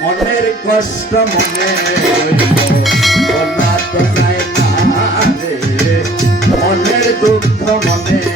মনের কষ্ট মনে রইল মনের দুঃখ মনে